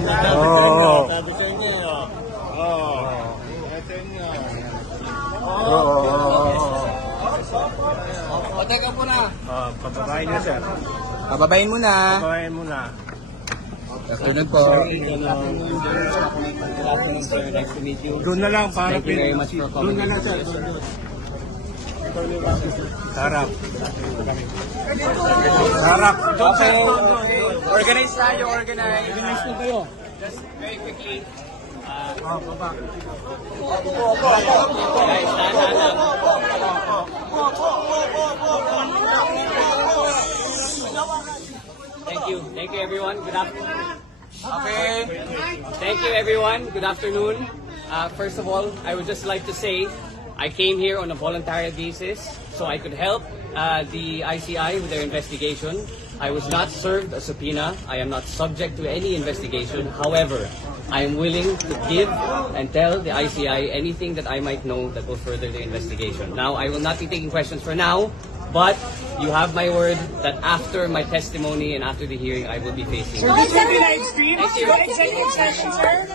yan. Oo. Sabi sa inyo. Oo. Sa inyo. O, teka po na. Pababayin na, sir. Pababayin mo na. Pababayin mo na. Afternoon po. Doon na lang para Thank you very much for Doon na lang, sir. Sarap. Sarap. Okay. Organize tayo, organize. Organize na kayo. Just very quickly. Baba. Guys, dahan lang. Thank you. Thank you, everyone. Good afternoon. Okay. Thank you, everyone. Good afternoon. First of all, I would just like to say I came here on a voluntary basis so I could help the ICI with their investigation. I was not served a subpoena. I am not subject to any investigation. However, I am willing to give and tell the ICI anything that I might know that will further the investigation. Now, I will not be taking questions for now, but you have my word that after my testimony and after the hearing, I will be facing. Sir, this will be live stream. Thank you. Executive session, sir.